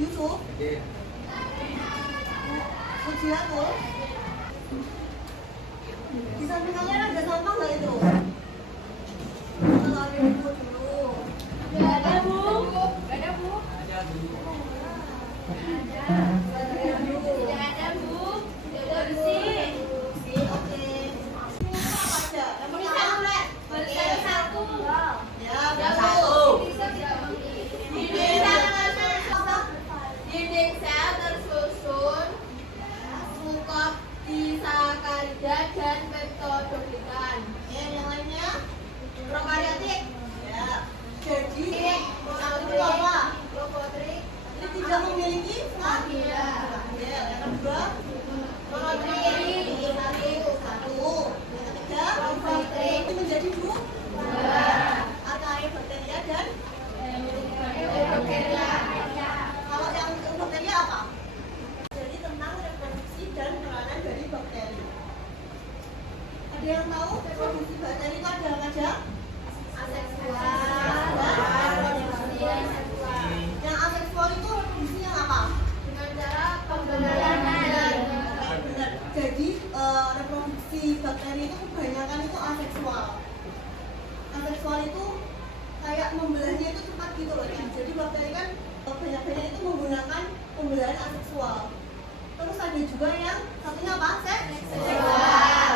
Yusuf. Sujiatul. Di samping kalian ada sampah nggak itu? Kalau ada ibu dulu. Nggak ada, Bu. Nggak ada, Bu. Ada. Nggak ada, Bu. Udah bersih. Oke. Apa aja? Yang pertama, Bersih satu. ya, Yang satu. Dinding sel tersusun sukop disakarida dan peptodoglikan. Yang lainnya prokaryotik. Ya. Jadi Pabrik, itu apa? robotrik, Ini tidak memiliki serat. Iya. Ya. Yang kedua monotrik, satu. Yang ketiga Profitrik. ini menjadi dua. dua, Archaea bakteria dan Eubacteria. kalau yang bakteria apa? Jadi tentang reproduksi dan peranan dari bakteri. Ada yang tahu reproduksi bakteri itu ada apa aja? Aseksual, reproduksi aseksual. Yang aseksual itu reproduksi yang apa? Dengan cara pembelajaran. Benar. Jadi reproduksi bakteri itu kebanyakan itu aseksual. Aseksual itu kayak membelahnya itu cepat gitu loh. Jadi bakteri kan banyak-banyak itu menggunakan pembelahan aseksual. Terus ada juga yang satunya apa? Seksual.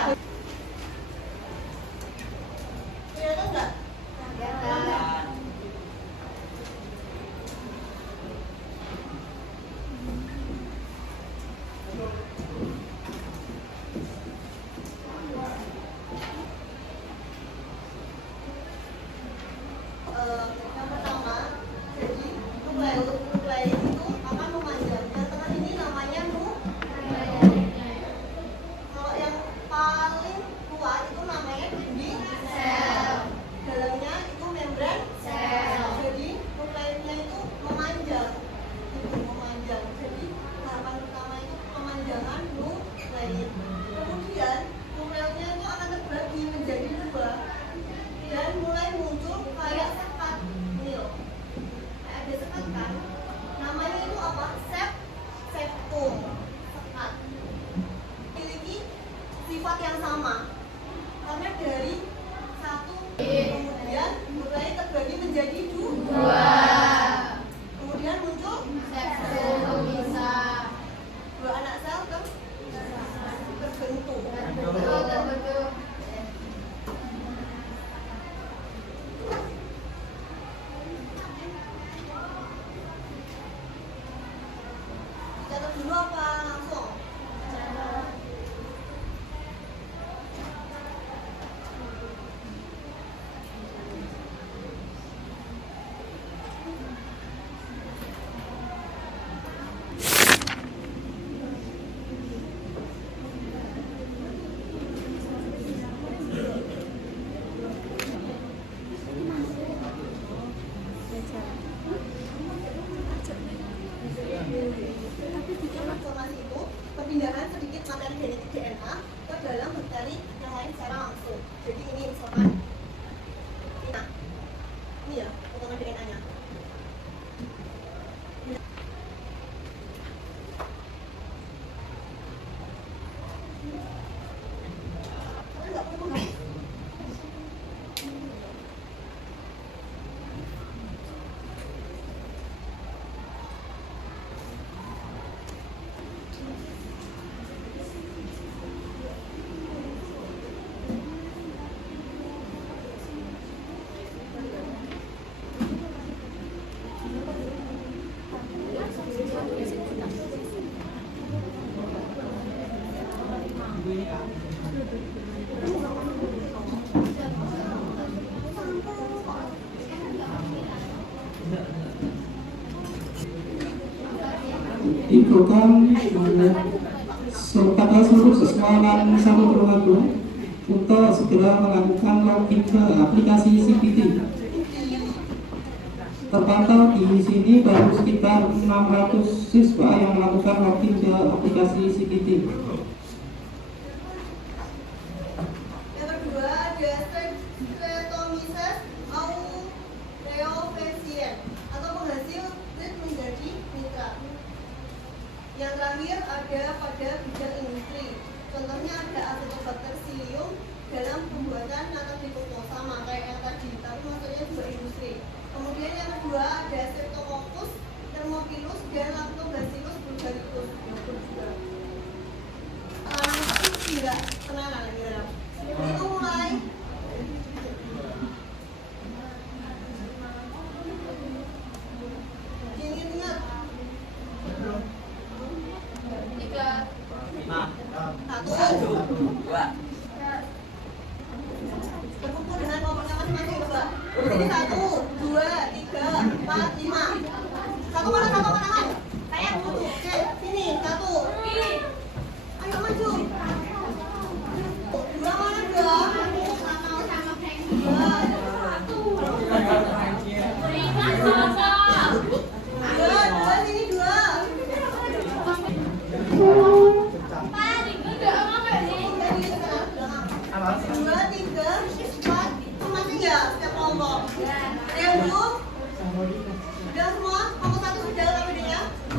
Kelihatan nggak? Yang pertama, jadi nukleus itu akan memanjang. Yang tengah ini namanya kalau yang paling kuat itu namanya dinding sel. Dalamnya itu membran sel. Jadi nukleusnya itu memanjang. Memanjang. Jadi tahapan pertama itu pemanjangan nukleus. Kemudian nukleusnya itu akan terbagi menjadi dua dan mulai muncul kayak sekat ini loh. Kayak ada sekat kan? Namanya itu apa? Septum. Sekat. Memiliki sifat yang sama. Karena dari satu kemudian mulai terbagi menjadi dua. Kemudian muncul Septum bisa dua anak sel terbentuk. terbentuk. Catat dulu apa langsung? Informasi itu perpindahan sedikit materi genetik DNA ke dalam bakteri yang lain secara langsung. Jadi ini misalkan ini ya potongan DNA-nya. Enggak perlu pegang. Ikutan kepada seluruh siswa dan satu perwakilan untuk segera melakukan login ke aplikasi CPT. Terpantau di sini baru sekitar 600 siswa yang melakukan login ke aplikasi CPT. Yang kedua ada Streptomyces aureolifera atau penghasil trit menjadi mitra. kedua ada Streptococcus thermophilus dan Lactobacillus bulgaricus. Itu enggak kenalan ya. Itu mulai ingat 3 satu 2 berkumpul dengan kelompoknya masing-masing coba. Jadi 1, 2, 3, 4, 5. Satu mana kan? Saya oke, sini 1. Ayo maju. 2 mana dong? 2 sini 2. 2, 3, 4, masing ya setiap kelompok. Yang belum? Udah semua? Kelompok 1 sudah KPD-nya? 2?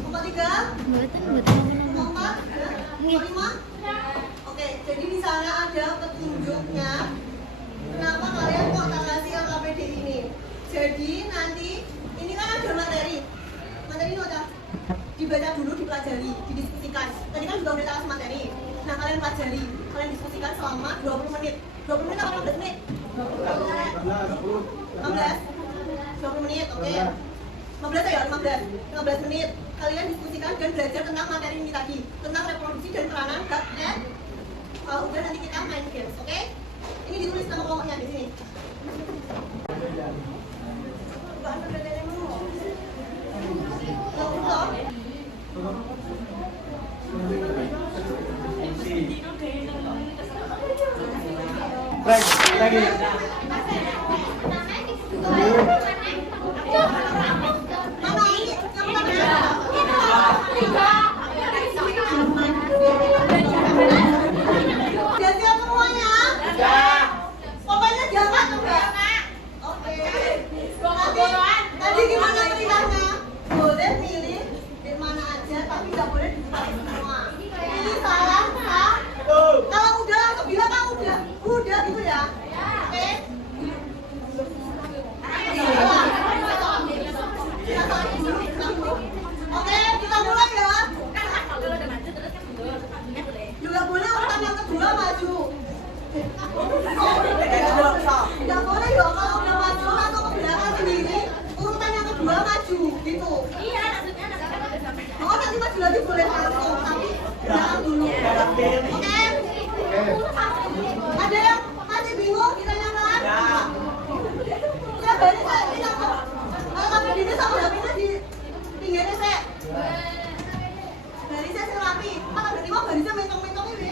Kelompok 3? Kelompok 4? Kelompok 5? Oke, jadi di sana ada petunjuknya. Kenapa kalian kok tak kasih LKPD ini? Jadi nanti ini kan ada materi. Materi ini udah dibaca dulu, dipelajari, didiskusikan. Tadi kan juga udah kasih materi. Nah, kalian pelajari, kalian diskusikan selama 20 menit. 20 menit atau 15 menit? 16? 20 menit, oke. 15 ya, 15 menit. Kalian diskusikan dan belajar tentang materi ini tadi, tentang reproduksi dan peranan zat dan udah nanti kita main games, oke? Ini ditulis nama kelompoknya di sini. Bukan perbedaannya dulu. Lagi. Mana ini? Kamu kan udah siap semuanya? Pokoknya jangan coba. Oke. Tadi gimana ceritanya? Boleh milih di mana aja, tapi nggak boleh dibuka semua. Ini salah, sah. Kalau udah, aku bilang kamu udah gitu ya. Oke. Oke, kita mulai ya. Juga boleh urutan yang kedua maju. Tidak boleh ya kalau udah maju atau ke belakang sendiri, urutan yang kedua maju gitu. Oh, nanti maju lagi boleh langsung, tapi belakang dulu. Oke. Ada yang masih bingung ditanyakan? Ya, dari saya bilang kalau sampai gini sama HP-nya di pinggirnya saya. Dari saya rapi. Kalau udah lima barisnya mentong-mentong ini.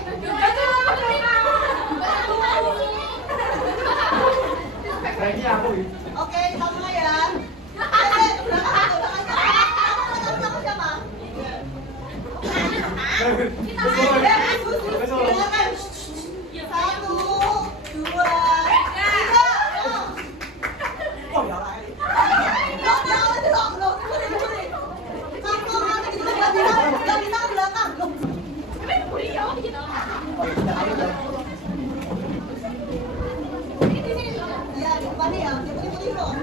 Oke, kita mulai ya. Kamu siapa? Silakan. 1, 2, 3. Iya, di depannya ya, putih-putih dong.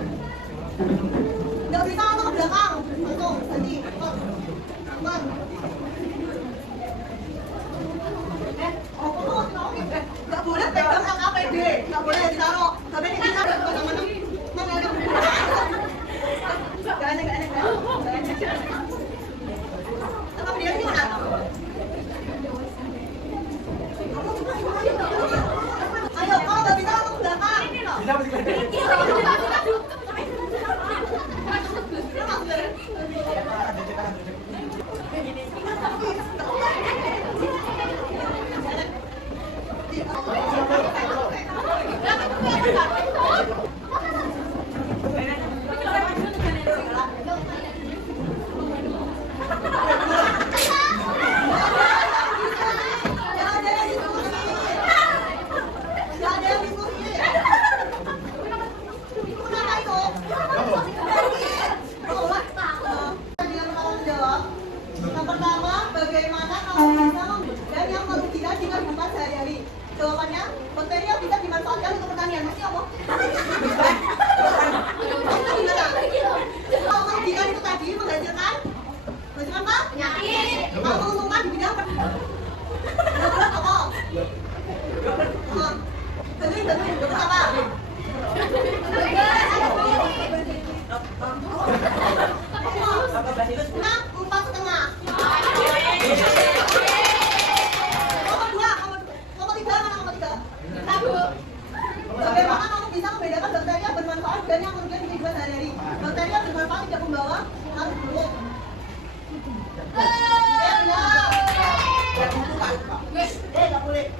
Nggak bisa atau ke belakang, langsung, nanti. Aman. Nggak boleh pegang LKPD, nggak boleh ditaruh. Tapi ini kita udah kemana-mana. Mana ada? Gak aneh. LKPD ini mana? Ayo, kalau nggak bisa langsung ke belakang. Yang pertama, bagaimana kalau bisa dan yang merugikan jika dimakan sehari-hari? Jawabannya, bakteri yang bisa dimanfaatkan untuk pertanian. Masih apa? dan yang kemudian dihidup sehari-hari. Bakteri yang bermanfaat tidak membawa harus buruk. Nggak boleh.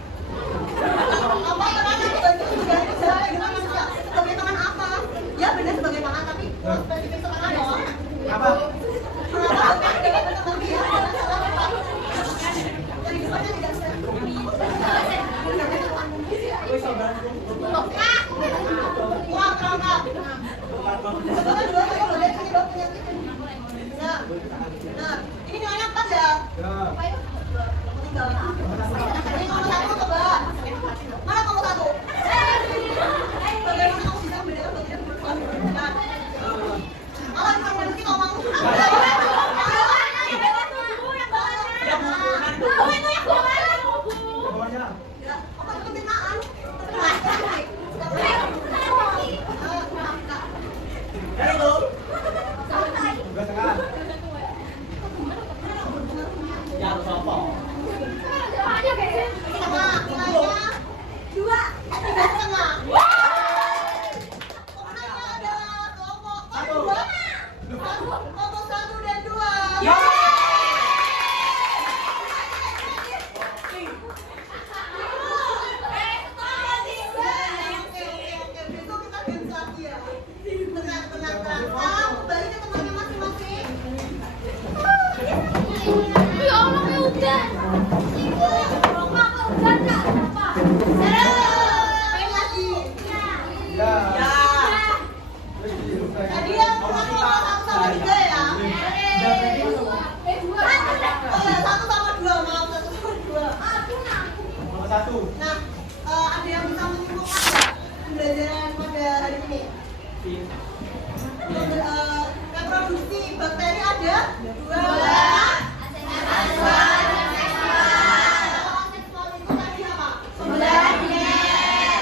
Apa karena membantu sebagai gejala hidup manusia? Sebagai tangan apa? Ya benar sebagai tangan, tapi spesifik tangan doang. Apa? Kehidupannya tidak Nah, ini nilainya 4 ya? Ini nomor 1 coba. Mana nomor 1? Bagaimana kamu bisa membedakan bagian nah. Alah, cuma berarti kalau mau. Ya, apa itu ketinaan? Yang sopong. Setengah, nilainya 2, 3,5. Pemenangnya adalah kelompok 2. Kelompok 1 dan 2. Besok kita dance lagi ya. Tenang. Sekarang kembali ke temannya masing-masing. Ya Allah, ya udah. Main lagi. Ya. Tadi yang menang nomor 1 sama 3 ya. Oh ya, 1 sama 2, maaf 1 sama 2. Nomor 1. Nah, ada yang bisa menyimpulkan nggak pembelajaran pada hari ini? Reproduksi bakteri ada 2. Seksual itu tadi apa?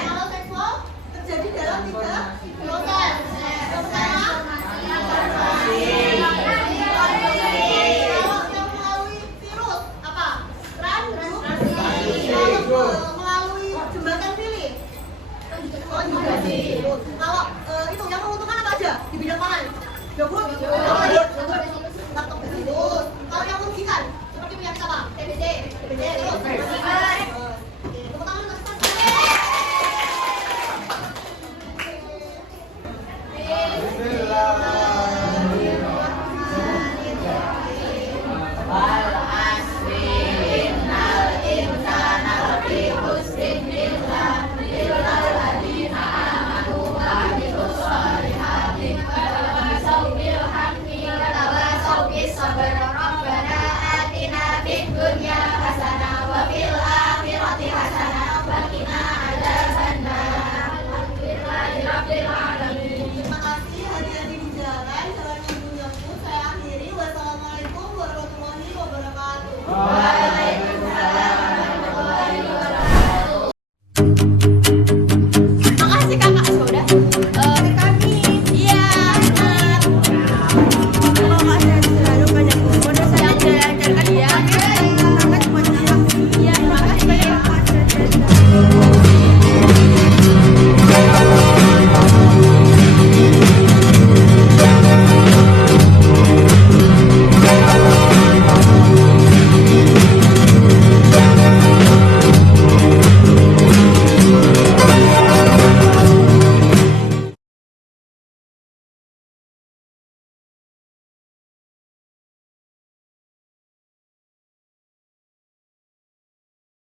Kalau seksual terjadi dalam 3 proses. Yang pertama, kalau yang melalui virus apa? Transduksi. Kalau melalui jembatan pilih. Konjugasi. Kalau itu yang menguntungkan apa aja di bidang pangan? Yogurt. Kalau yang merugikan seperti penyakit apa? TBC. Terus. Tepuk tangan untuk kita.